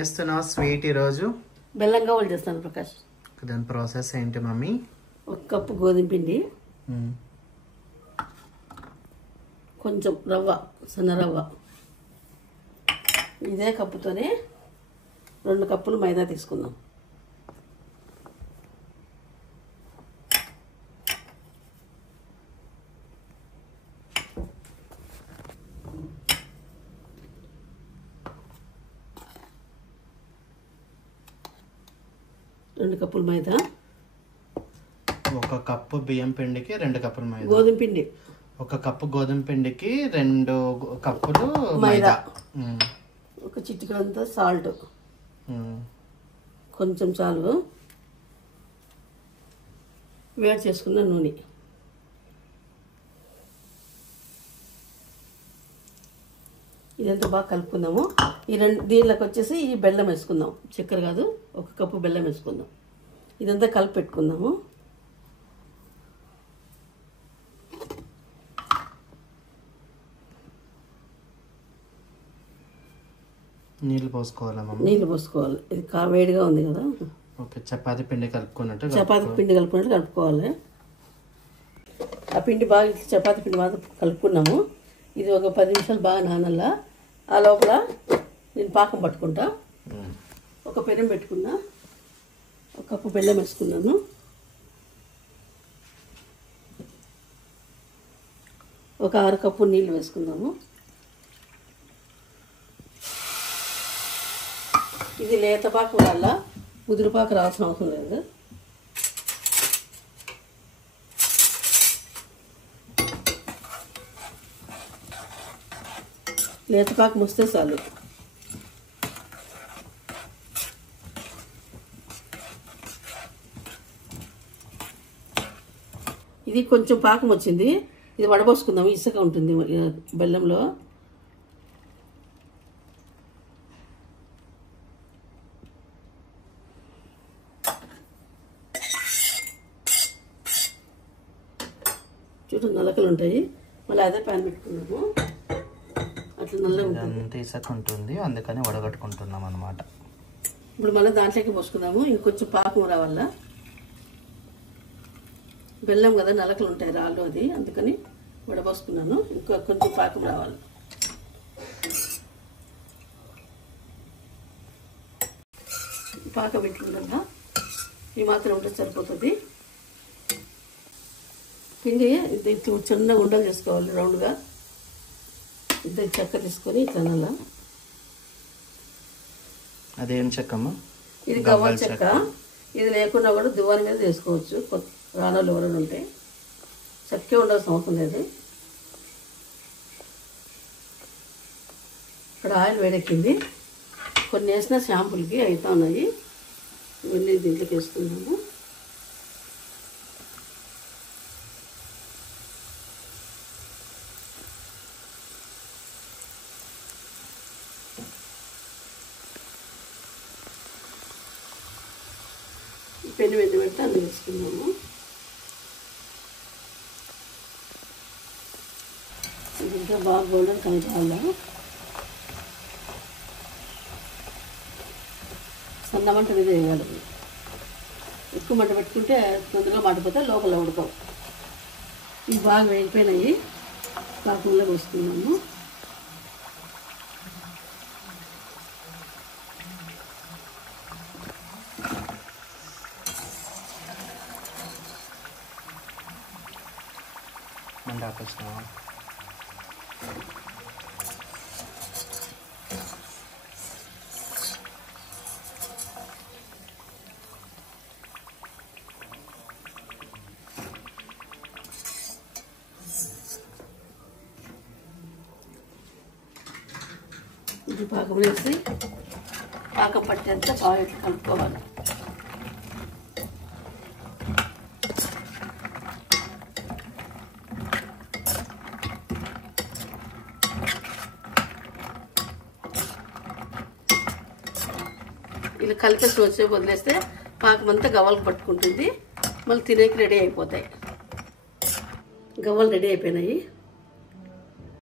చేస్తున్నావు స్వీట్ ఈరోజు? బెల్లం గవ్వలు చేస్తాను ప్రకాష్. దాని ప్రాసెస్ ఏంటి మమ్మీ? 1 కప్పు గోధుమ పిండి, కొంచెం రవ్వ, సన్న రవ్వ. ఇదే కప్పుతోనే 2 కప్పులు మైదా తీసుకుందాం. రెండు కప్పులు మైదా. 1 కప్పు బియ్యం పిండికి 2 కప్పులు మైదా. గోధుమ పిండి 1 కప్పు గోధుమ పిండికి 2 కప్పులు మైదా. 1 చిటికెడంతా సాల్ట్, కొంచెం చాలు. వేడి చేసుకున్న నూనె. ఇదంతా బాగా కలుపుకుందాము. దీనిలోకి వచ్చేసి ఈ బెల్లం వేసుకుందాం. చక్కెర కాదు, 1 కప్పు బెల్లం వేసుకుందాం. ఇదంతా కలిపి పెట్టుకుందాము. నీళ్ళు పోసుకోవాలమ్మా? నీళ్ళు పోసుకోవాలి. ఇది వేడిగా ఉంది కదా. ఓకే, చపాతీ పిండి కలుపుకున్నట్టు కలుపుకోవాలి. ఆ పిండి బాగా చపాతీ పిండి బాగా కలుపుకున్నాము. ఇది ఒక 10 నిమిషాలు బాగా నానల్లా. ఆ లోపల నేను పాకం పట్టుకుంటా. ఒక పెనం పెట్టుకున్నా, 1 కప్పు బెల్లం వేసుకున్నాను. ఒక 6 కప్పు నీళ్ళు వేసుకుందాము. ఇది లేత పాకు వల్ల ముదురుపాకు రావాల్సిన అవసరం లేదు. లేత పాకు వస్తే చాలు. ఇది కొంచెం పాకం వచ్చింది. ఇది వడబోసుకుందాం. ఇసుక ఉంటుంది బెల్లంలో. చుట్టూ నలకలు ఉంటాయి. మళ్ళీ అదే ప్యాన్ పెట్టుకున్నాము. అట్లా నల్లగా ఉంటుంది, ఇసుక ఉంటుంది, అందుకని వడగట్టుకుంటున్నాం అన్నమాట. ఇప్పుడు మళ్ళీ దాంట్లోకి పోసుకుందాము. ఇంకొంచెం పాకం రావాల. బెల్లం కదా, నలకలు ఉంటాయి, రాళ్ళు, అది అందుకని వడపోసుకున్నాను. ఇంకో కొంచెం పాకం రావాలి. పాకం ఇట్లుంటుందా, ఈ మాత్రం ఉంటే సరిపోతుంది. పిండి ఇట్లా చిన్న ఉండలు చేసుకోవాలి రౌండ్గా. ఇద్దరు చెక్క తీసుకొని ఇట్లా నల్ల. అదేం చెక్కమ్మా? ఇది గవ్వల చెక్క. ఇది లేకుండా కూడా దువ్వాని మీద చేసుకోవచ్చు. రాణాలు ఎవరైనా ఉంటే చెక్కే ఉండాల్సిన అవసరం లేదు. ఇక్కడ ఆయిల్ వేడెక్కింది. కొన్ని వేసిన షాంపులకి అవుతా ఉన్నాయి. ఇవన్నీ దీంట్లోకి వేసుకున్నాము. పెను వెండి పెడితే అన్నీ వేసుకున్నాము. ఇంకా బాగా గోల్డెన్ కలపాల. సన్న మంట మీద వేయాలి. ఎక్కువ మంట పెట్టుకుంటే తొందరగా మాడిపోతే లోపల ఉడకవు. ఇవి బాగా వేగిపోయినాయి. పాకంలో పోసుకున్నాము. ఇది పాకం వేసి పాకం పట్టేంత బాగా కలుపుకోవాలి. ఇలా కలిపేసి వచ్చే వదిలేస్తే పాకం అంతా గవ్వలకు పట్టుకుంటుంది. మళ్ళీ తినేకి రెడీ అయిపోతాయి. గవ్వలు రెడీ అయిపోయినాయి.